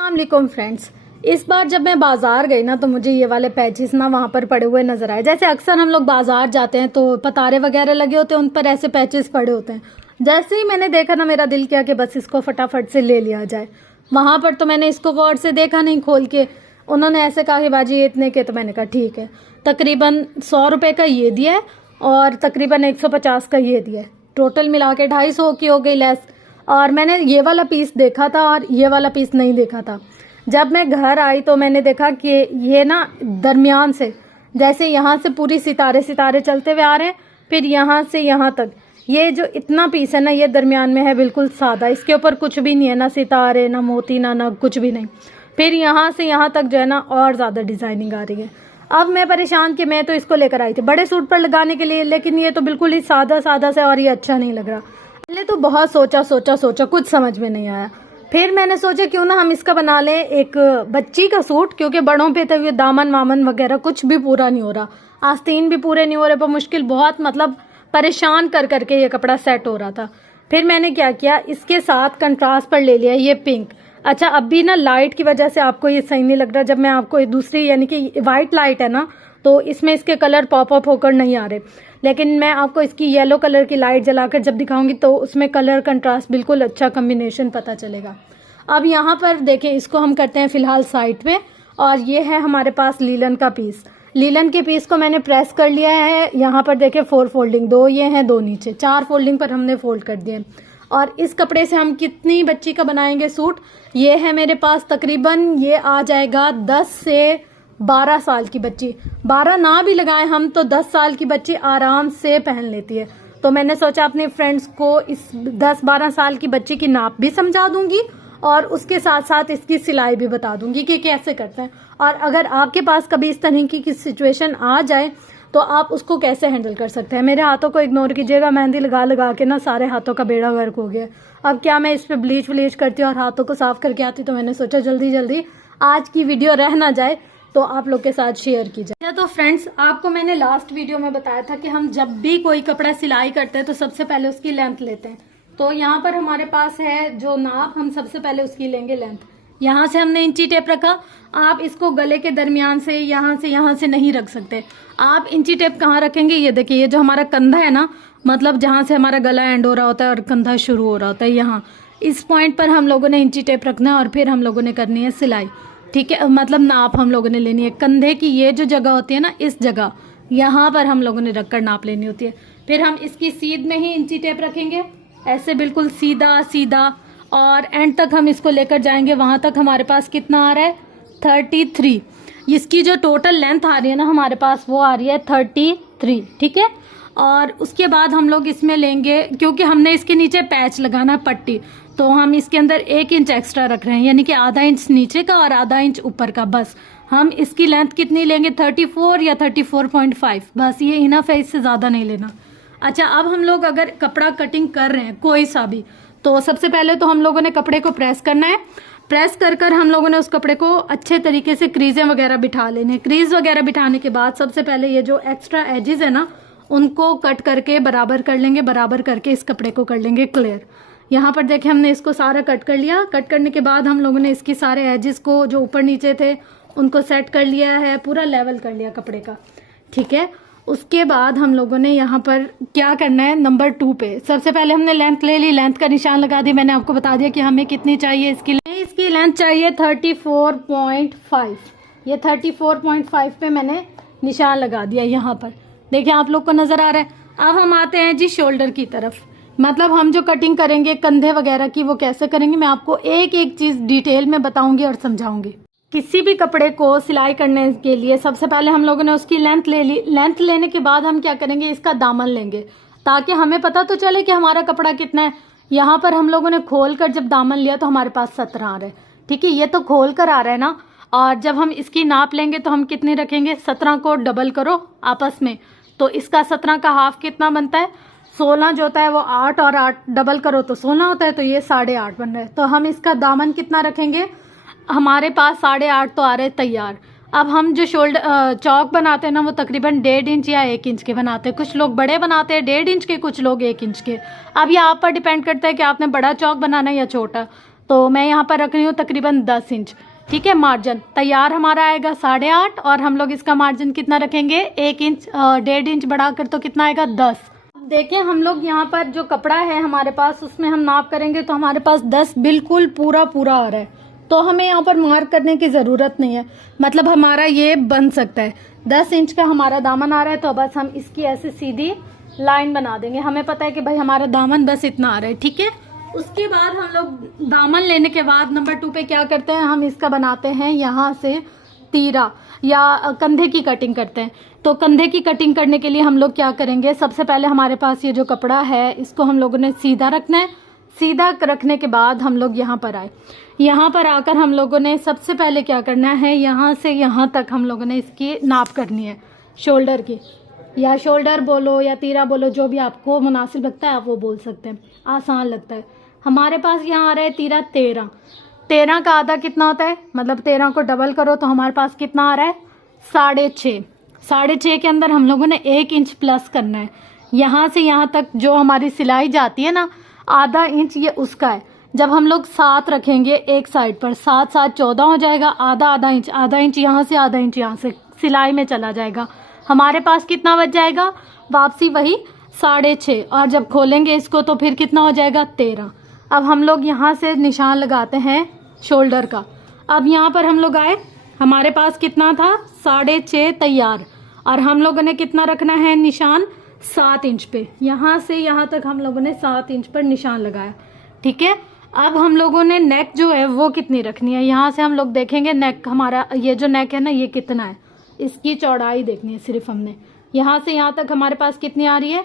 अस्सलाम फ्रेंड्स। इस बार जब मैं बाजार गई ना तो मुझे ये वाले पैचेस ना वहाँ पर पड़े हुए नजर आए। जैसे अक्सर हम लोग बाजार जाते हैं तो पतारे वगैरह लगे होते हैं, उन पर ऐसे पैचेस पड़े होते हैं। जैसे ही मैंने देखा ना मेरा दिल किया कि बस इसको फटाफट से ले लिया जाए। वहाँ पर तो मैंने इसको गौर से देखा नहीं खोल के, उन्होंने ऐसे कहा कि बाजी ये इतने के, तो मैंने कहा ठीक है। तकरीबन 100 रुपये का ये दिया है और तकरीबन 150 का ये दिया है, टोटल मिला के 250 की हो गई लेस। और मैंने ये वाला पीस देखा था और ये वाला पीस नहीं देखा था। जब मैं घर आई तो मैंने देखा कि ये ना दरमियान से, जैसे यहाँ से पूरी सितारे सितारे चलते हुए आ रहे हैं, फिर यहाँ से यहाँ तक ये जो इतना पीस है ना ये दरमियान में है, बिल्कुल सादा, इसके ऊपर कुछ भी नहीं है, ना सितारे ना मोती ना कुछ भी नहीं। फिर यहाँ से यहाँ तक जो है ना और ज़्यादा डिज़ाइनिंग आ रही है। अब मैं परेशान कि मैं तो इसको लेकर आई थी बड़े सूट पर लगाने के लिए, लेकिन ये तो बिल्कुल ही सादा सादा से और ये अच्छा नहीं लग रहा। पहले तो बहुत सोचा कुछ समझ में नहीं आया। फिर मैंने सोचा क्यों ना हम इसका बना लें एक बच्ची का सूट, क्योंकि बड़ों पे तो ये दामन वामन वगैरह कुछ भी पूरा नहीं हो रहा, आस्तीन भी पूरे नहीं हो रहे, पर मुश्किल बहुत, मतलब परेशान कर करके ये कपड़ा सेट हो रहा था। फिर मैंने क्या किया, इसके साथ कंट्रास्ट पर ले लिया ये पिंक। अच्छा, अब भी ना लाइट की वजह से आपको ये सही नहीं लग रहा, जब मैं आपको दूसरी यानी कि वाइट लाइट है ना तो इसमें इसके कलर पॉप अप होकर नहीं आ रहे, लेकिन मैं आपको इसकी येलो कलर की लाइट जलाकर जब दिखाऊंगी तो उसमें कलर कंट्रास्ट बिल्कुल अच्छा कम्बिनेशन पता चलेगा। अब यहाँ पर देखें, इसको हम करते हैं फ़िलहाल साइड में। और ये है हमारे पास लीलन का पीस। लीलन के पीस को मैंने प्रेस कर लिया है। यहाँ पर देखें 4 फोल्डिंग, 2 ये हैं 2 नीचे, 4 फोल्डिंग पर हमने फोल्ड कर दिए। और इस कपड़े से हम कितनी बच्ची का बनाएंगे सूट, ये है मेरे पास तकरीबन ये आ जाएगा 10 से 12 साल की बच्ची। 12 ना भी लगाएं हम तो 10 साल की बच्ची आराम से पहन लेती है। तो मैंने सोचा अपने फ्रेंड्स को इस 10-12 साल की बच्ची की नाप भी समझा दूंगी और उसके साथ साथ इसकी सिलाई भी बता दूंगी कि कैसे करते हैं। और अगर आपके पास कभी इस तरह की सिचुएशन आ जाए तो आप उसको कैसे हैंडल कर सकते हैं। मेरे हाथों को इग्नोर कीजिएगा, मेहंदी लगा लगा के ना सारे हाथों का बेड़ा गर्क हो गया। अब क्या मैं इस पर ब्लीच व्लीच करती और हाथों को साफ करके आती, तो मैंने सोचा जल्दी जल्दी आज की वीडियो रह ना जाए तो आप लोग के साथ शेयर की जाए। तो फ्रेंड्स, आपको मैंने लास्ट वीडियो में बताया था कि हम जब भी कोई कपड़ा सिलाई करते हैं तो सबसे पहले उसकी लेंथ लेते हैं। तो यहाँ पर हमारे पास है जो नाप, हम सबसे पहले उसकी लेंगे लेंथ। यहाँ से हमने इंची टेप रखा। आप इसको गले के दरमियान से यहाँ से नहीं रख सकते। आप इंची टेप कहाँ रखेंगे, ये देखिए, ये जो हमारा कंधा है ना, मतलब जहाँ से हमारा गला एंड हो रहा होता है और कंधा शुरू हो रहा होता है, यहाँ इस पॉइंट पर हम लोगों ने इंची टेप रखना है और फिर हम लोगों ने करनी है सिलाई। ठीक है, मतलब नाप हम लोगों ने लेनी है। कंधे की ये जो जगह होती है ना, इस जगह यहाँ पर हम लोगों ने रखकर नाप लेनी होती है। फिर हम इसकी सीध में ही इंची टेप रखेंगे, ऐसे बिल्कुल सीधा सीधा, और एंड तक हम इसको लेकर जाएंगे। वहाँ तक हमारे पास कितना आ रहा है, 33। इसकी जो टोटल लेंथ आ रही है ना हमारे पास, वो आ रही है 33। ठीक है, और उसके बाद हम लोग इसमें लेंगे, क्योंकि हमने इसके नीचे पैच लगाना है पट्टी, तो हम इसके अंदर 1 इंच एक्स्ट्रा रख रहे हैं, यानी कि आधा इंच नीचे का और आधा इंच ऊपर का। बस हम इसकी लेंथ कितनी लेंगे, 34 या 34.5, बस ये इनफ है, इससे ज़्यादा नहीं लेना। अच्छा, अब हम लोग अगर कपड़ा कटिंग कर रहे हैं कोई सा भी, तो सबसे पहले तो हम लोगों ने कपड़े को प्रेस करना है। प्रेस कर हम लोगों ने उस कपड़े को अच्छे तरीके से क्रीजें वगैरह बिठा लेने। क्रीज वगैरह बिठाने के बाद सबसे पहले ये जो एक्स्ट्रा एजेस है ना, उनको कट करके बराबर कर लेंगे। बराबर करके इस कपड़े को कर लेंगे क्लियर। यहाँ पर देखें, हमने इसको सारा कट कर लिया। कट करने के बाद हम लोगों ने इसकी सारे एजेस को जो ऊपर नीचे थे उनको सेट कर लिया है, पूरा लेवल कर लिया कपड़े का। ठीक है, उसके बाद हम लोगों ने यहाँ पर क्या करना है, नंबर 2 पे सबसे पहले हमने लेंथ ले ली, लेंथ का निशान लगा दिया। मैंने आपको बता दिया कि हमें कितनी चाहिए, इसकी लेंथ चाहिए 34.5। ये 34.5 पे मैंने निशान लगा दिया। यहाँ पर देखिए, आप लोग को नजर आ रहा है। अब हम आते हैं जी शोल्डर की तरफ, मतलब हम जो कटिंग करेंगे कंधे वगैरह की, वो कैसे करेंगे मैं आपको एक एक चीज डिटेल में बताऊंगी और समझाऊंगी। किसी भी कपड़े को सिलाई करने के लिए सबसे पहले हम लोगों ने उसकी लेंथ ले ली। लेंथ लेने के बाद हम क्या करेंगे, इसका दामन लेंगे, ताकि हमें पता तो चले कि हमारा कपड़ा कितना है। यहाँ पर हम लोगों ने खोल कर जब दामन लिया तो हमारे पास 17 आ रहा है। ठीक है, ये तो खोल कर आ रहा है ना, और जब हम इसकी नाप लेंगे तो हम कितनी रखेंगे, 17 को डबल करो आपस में, तो इसका 17 का हाफ कितना बनता है, 16 जो होता है वो 8, और 8 डबल करो तो 16 होता है, तो ये 8.5 बन रहा है। तो हम इसका दामन कितना रखेंगे, हमारे पास 8.5 तो आ रहे तैयार। अब हम जो शोल्डर चौक बनाते हैं ना, वो तकरीबन 1.5 इंच या 1 इंच के बनाते हैं। कुछ लोग बड़े बनाते हैं 1.5 इंच के, कुछ लोग 1 इंच के। अब ये आप पर डिपेंड करता है कि आपने बड़ा चौक बनाना है या छोटा। तो मैं यहाँ पर रख रही हूँ तकरीबन 10 इंच। ठीक है, मार्जिन तैयार हमारा आएगा 8.5 और हम लोग इसका मार्जिन कितना रखेंगे 1 इंच 1.5 इंच बढ़ाकर, तो कितना आएगा 10। देखिए हम लोग यहाँ पर जो कपड़ा है हमारे पास उसमें हम नाप करेंगे तो हमारे पास 10 बिल्कुल पूरा आ रहा है, तो हमें यहाँ पर मार्क करने की ज़रूरत नहीं है, मतलब हमारा ये बन सकता है। 10 इंच का हमारा दामन आ रहा है, तो बस हम इसकी ऐसे सीधी लाइन बना देंगे। हमें पता है कि भाई हमारा दामन बस इतना आ रहा है। ठीक है, उसके बाद हम लोग दामन लेने के बाद नंबर 2 पे क्या करते हैं, हम इसका बनाते हैं यहाँ से तीरा या कंधे की कटिंग करते हैं। तो कंधे की कटिंग करने के लिए हम लोग क्या करेंगे, सबसे पहले हमारे पास ये जो कपड़ा है इसको हम लोगों ने सीधा रखना है। सीधा रखने के बाद हम लोग यहाँ पर आए, यहाँ पर आकर हम लोगों ने सबसे पहले क्या करना है, यहाँ से यहाँ तक हम लोगों ने इसकी नाप करनी है, शोल्डर की, या शोल्डर बोलो या तीरा बोलो, जो भी आपको मुनासिब लगता है आप वो बोल सकते हैं, आसान लगता है। हमारे पास यहाँ आ रहा है तीरा 13। 13 का आधा कितना होता है, मतलब 13 को डबल करो तो हमारे पास कितना आ रहा है 6.5। 6.5 के अंदर हम लोगों ने 1 इंच प्लस करना है। यहाँ से यहाँ तक जो हमारी सिलाई जाती है ना, आधा इंच ये उसका है। जब हम लोग 7 रखेंगे एक साइड पर, 7 7 14 हो जाएगा। आधा इंच यहाँ से, आधा इंच यहाँ से सिलाई में चला जाएगा। हमारे पास कितना बच जाएगा, वापसी वही 6.5, और जब खोलेंगे इसको तो फिर कितना हो जाएगा 13। अब हम लोग यहाँ से निशान लगाते हैं शोल्डर का। अब यहाँ पर हम लोग आए, हमारे पास कितना था 6.5 तैयार, और हम लोगों ने कितना रखना है निशान 7 इंच पे। यहाँ से यहाँ तक हम लोगों ने 7 इंच पर निशान लगाया। ठीक है, अब हम लोगों ने नेक जो है वो कितनी रखनी है, यहाँ से हम लोग देखेंगे नेक, हमारा ये जो नेक है ना ये कितना है, इसकी चौड़ाई देखनी है सिर्फ हमने। यहाँ से यहाँ तक हमारे पास कितनी आ रही है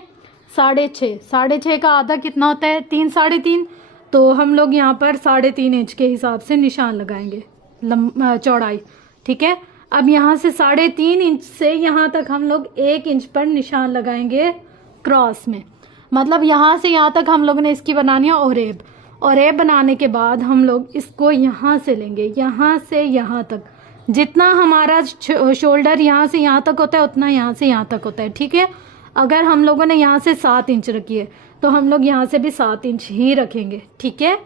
6.5। 6.5 का आधा कितना होता है 3 3.5, तो हम लोग यहाँ पर 3.5 इंच के हिसाब से निशान लगाएंगे चौड़ाई। ठीक है, अब यहाँ से 3.5 इंच से यहाँ तक हम लोग 1 इंच पर निशान लगाएंगे क्रॉस में, मतलब यहाँ से यहाँ तक हम लोग ने इसकी बनानी है ओरेब। ओरेब बनाने के बाद हम लोग इसको यहाँ से लेंगे, यहाँ से यहाँ तक, जितना हमारा शोल्डर यहाँ से यहाँ तक होता है उतना यहाँ से यहाँ तक होता है। ठीक है, अगर हम लोगों ने यहाँ से 7 इंच रखी है तो हम लोग यहाँ से भी 7 इंच ही रखेंगे। ठीक है,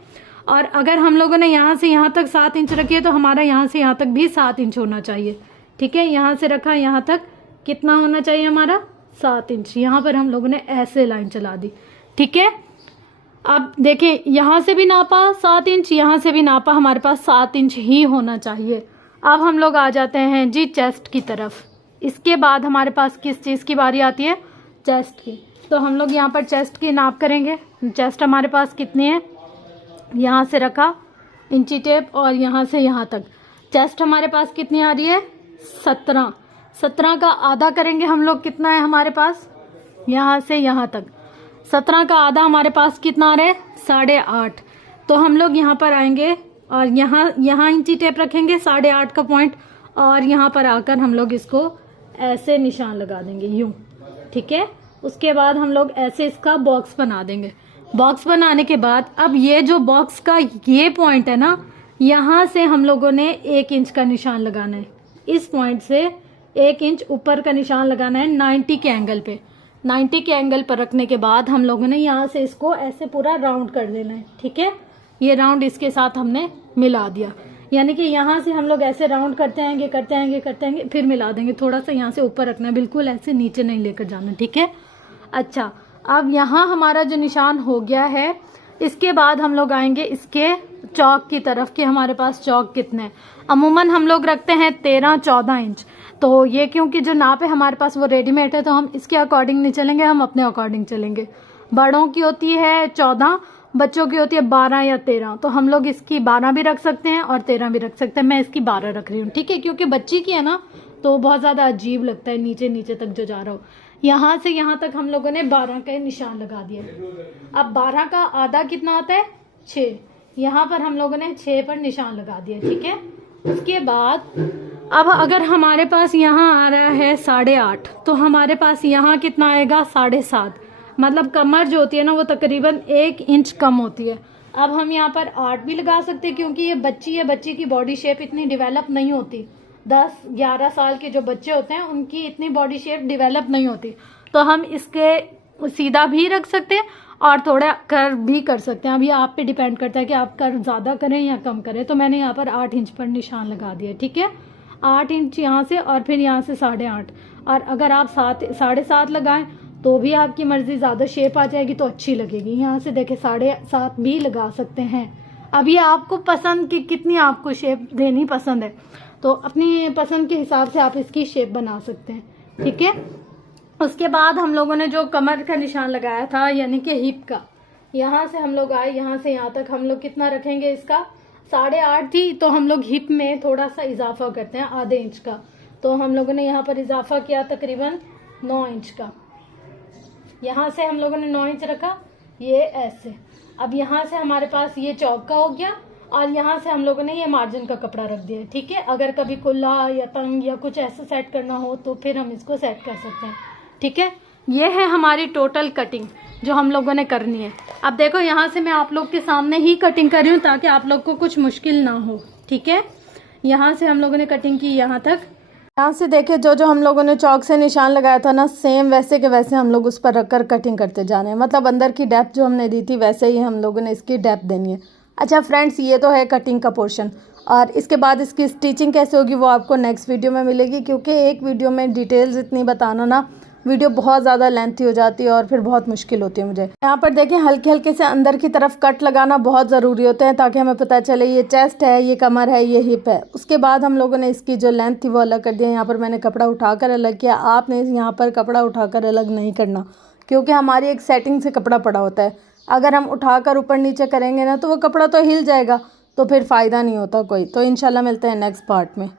और अगर हम लोगों ने यहाँ से यहाँ तक 7 इंच रखी है तो हमारा यहाँ से यहाँ तक भी 7 इंच होना चाहिए। ठीक है, यहाँ से रखा यहाँ तक कितना होना चाहिए हमारा 7 इंच। यहाँ पर हम लोगों ने ऐसे लाइन चला दी। ठीक है, अब देखें यहाँ से भी नापा 7 इंच, यहाँ से भी नापा, हमारे पास 7 इंच ही होना चाहिए। अब हम लोग आ जाते हैं जी चेस्ट की तरफ। इसके बाद हमारे पास किस चीज़ की बारी आती है, चेस्ट की। तो हम लोग यहाँ पर चेस्ट की नाप करेंगे। चेस्ट हमारे पास कितनी है, यहाँ से रखा इंची टेप और यहाँ से यहाँ तक चेस्ट हमारे पास कितनी आ रही है 17। 17 का आधा करेंगे हम लोग, कितना है हमारे पास यहाँ से यहाँ तक 17 का आधा हमारे पास कितना आ रहा है 8.5। तो हम लोग यहाँ पर आएंगे और यहाँ इंची टेप रखेंगे 8.5 का पॉइंट, और यहाँ पर आकर हम लोग इसको ऐसे निशान लगा देंगे यूं। ठीक है, उसके बाद हम लोग ऐसे इसका बॉक्स बना देंगे। बॉक्स बनाने के बाद अब ये जो बॉक्स का ये पॉइंट है ना, यहाँ से हम लोगों ने 1 इंच का निशान लगाना है। इस पॉइंट से 1 इंच ऊपर का निशान लगाना है 90 के एंगल पे। 90 के एंगल पर रखने के बाद हम लोगों ने यहाँ से इसको ऐसे पूरा राउंड कर देना है। ठीक है, ये राउंड इसके साथ हमने मिला दिया, यानी कि यहाँ से हम लोग ऐसे राउंड करते आएंगे फिर मिला देंगे। थोड़ा सा यहाँ से ऊपर रखना है, बिल्कुल ऐसे नीचे नहीं लेकर जाना। ठीक है, अच्छा, अब यहाँ हमारा जो निशान हो गया है, इसके बाद हम लोग आएंगे इसके चौक की तरफ कि हमारे पास चौक कितने। अमूमन हम लोग रखते हैं 13-14 इंच। तो ये क्योंकि जो नाप है हमारे पास वो रेडीमेड है, तो हम इसके अकॉर्डिंग नहीं चलेंगे, हम अपने अकॉर्डिंग चलेंगे। बड़ों की होती है 14, बच्चों की होती है 12 या 13। तो हम लोग इसकी 12 भी रख सकते हैं और 13 भी रख सकते हैं। मैं इसकी 12 रख रही हूँ। ठीक है, क्योंकि बच्ची की है ना तो बहुत ज़्यादा अजीब लगता है नीचे नीचे तक जो जा रहा हो। यहाँ से यहाँ तक हम लोगों ने 12 का निशान लगा दिया। अब 12 का आधा कितना आता है 6, यहाँ पर हम लोगों ने 6 पर निशान लगा दिया। ठीक है, उसके बाद अब अगर हमारे पास यहाँ आ रहा है 8.5, तो हमारे पास यहाँ कितना आएगा 7.5। मतलब कमर जो होती है ना वो तकरीबन 1 इंच कम होती है। अब हम यहाँ पर 8 भी लगा सकते हैं, क्योंकि ये बच्ची है, बच्ची की बॉडी शेप इतनी डेवलप नहीं होती। 10-11 साल के जो बच्चे होते हैं उनकी इतनी बॉडी शेप डेवलप नहीं होती, तो हम इसके सीधा भी रख सकते हैं और थोड़ा कर भी कर सकते हैं। अभी आप पे डिपेंड करता है कि आप कर ज़्यादा करें या कम करें। तो मैंने यहाँ पर 8 इंच पर निशान लगा दिया, ठीक है। 8 इंच यहाँ से और फिर यहाँ से 8.5, और अगर आप 7.5 लगाएं तो भी आपकी मर्ज़ी, ज़्यादा शेप आ जाएगी तो अच्छी लगेगी। यहाँ से देखें 7.5 भी लगा सकते हैं। अभी आपको पसंद की कितनी आपको शेप देनी पसंद है तो अपनी पसंद के हिसाब से आप इसकी शेप बना सकते हैं, ठीक है। उसके बाद हम लोगों ने जो कमर का निशान लगाया था यानी कि हिप का, यहाँ से हम लोग आए, यहाँ से यहाँ तक हम लोग कितना रखेंगे, इसका 8.5 थी तो हम लोग हिप में थोड़ा सा इजाफा करते हैं आधे इंच का। तो हम लोगों ने यहाँ पर इजाफा किया तकरीबन 9 इंच का। यहाँ से हम लोगों ने 9 इंच रखा, ये ऐसे। अब यहाँ से हमारे पास ये चौक का हो गया और यहाँ से हम लोगों ने ये मार्जिन का कपड़ा रख दिया, ठीक है। अगर कभी कुल्ला या तंग या कुछ ऐसा सेट करना हो तो फिर हम इसको सेट कर सकते हैं, ठीक है। ये है हमारी टोटल कटिंग जो हम लोगों ने करनी है। अब देखो यहाँ से मैं आप लोग के सामने ही कटिंग कर रही हूँ ताकि आप लोग को कुछ मुश्किल ना हो, ठीक है। यहाँ से हम लोगों ने कटिंग की यहाँ तक। यहाँ से देखिए जो हम लोगों ने चौक से निशान लगाया था ना, सेम वैसे के वैसे हम लोग उस पर रखकर कटिंग करते जा रहे हैं। मतलब अंदर की डेप्थ जो हमने दी थी वैसे ही हम लोगों ने इसकी डेप्थ देनी है। अच्छा फ्रेंड्स, ये तो है कटिंग का पोर्शन, और इसके बाद इसकी स्टिचिंग कैसे होगी वो आपको नेक्स्ट वीडियो में मिलेगी, क्योंकि एक वीडियो में डिटेल्स इतनी बताना ना, वीडियो बहुत ज़्यादा लेंथी हो जाती है और फिर बहुत मुश्किल होती है मुझे। यहाँ पर देखें हल्के हल्के से अंदर की तरफ कट लगाना बहुत ज़रूरी होता है ताकि हमें पता चले ये चेस्ट है, ये कमर है, ये हिप है। उसके बाद हम लोगों ने इसकी जो लेंथ थी वो अलग कर दिया। यहाँ पर मैंने कपड़ा उठाकर अलग किया, आपने यहाँ पर कपड़ा उठाकर अलग नहीं करना, क्योंकि हमारी एक सेटिंग से कपड़ा पड़ा होता है। अगर हम उठाकर ऊपर नीचे करेंगे ना तो वो कपड़ा तो हिल जाएगा, तो फिर फ़ायदा नहीं होता कोई। तो इंशाल्लाह मिलते हैं नेक्स्ट पार्ट में।